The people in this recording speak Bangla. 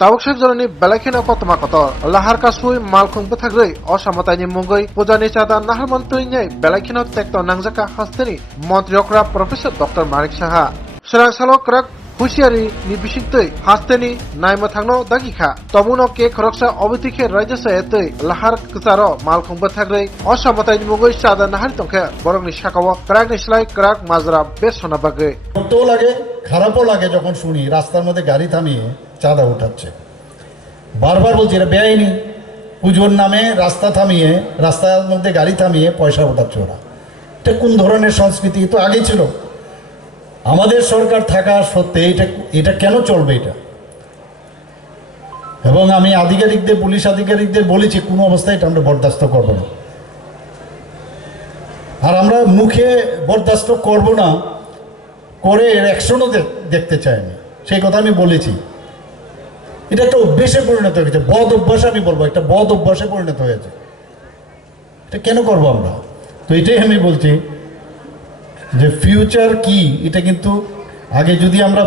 Tawak Jorani Balakina Kotomakoto, Lahar Kasui, Malkung Betagre, Osamatani Mungoi, Pujani Chada Nahamantuine, Balakino Tekto Nangzaka Hasteni, Montriokra Professor Dr. Marik Shaha. Serang Salok Krak, Husiari, Nibishitui, Hasteni, Naimatano, Dagika, Tomuno Ke Kroksa, Obitike, Rajasa Etui, Lahar Kutaro, Malkung Betagre, Osamatani Mungoi, Chada Naharitonke, Boroni Shakawa, Kragnishlai, Krak, Mazra, Besona Bagre. তো লাগে খারাপও লাগে যখন শুনি রাস্তার মধ্যে গাড়ি থামিয়ে চাঁদা উঠাচ্ছে। বারবার বলছি এটা বেআইনি, পুজোর নামে রাস্তা থামিয়ে রাস্তার মধ্যে গাড়ি থামিয়ে পয়সা ওঠাচ্ছে ওরা। এটা কোন ধরনের সংস্কৃতি? তো আগে ছিল। আমাদের সরকার থাকা সত্ত্বে এটা কেন চলবে এটা? এবং আমি আধিকারিকদের, পুলিশ আধিকারিকদের বলেছি কোনো অবস্থায় এটা আমরা বরদাস্ত করব না। আর আমরা মুখে বরদাস্ত করব না করে এর অ্যাকশনও দেখতে চাই আমি, সেই কথা আমি বলেছি। এটা একটা অভ্যেসে পরিণত হয়েছে, বদ অভ্যাস আমি বলবো, একটা বদ অভ্যাসে পরিণত হয়েছে। এটা কেন করবো আমরা? তো এটাই আমি বলছি যে ফিউচার কি, এটা কিন্তু আগে যদি আমরা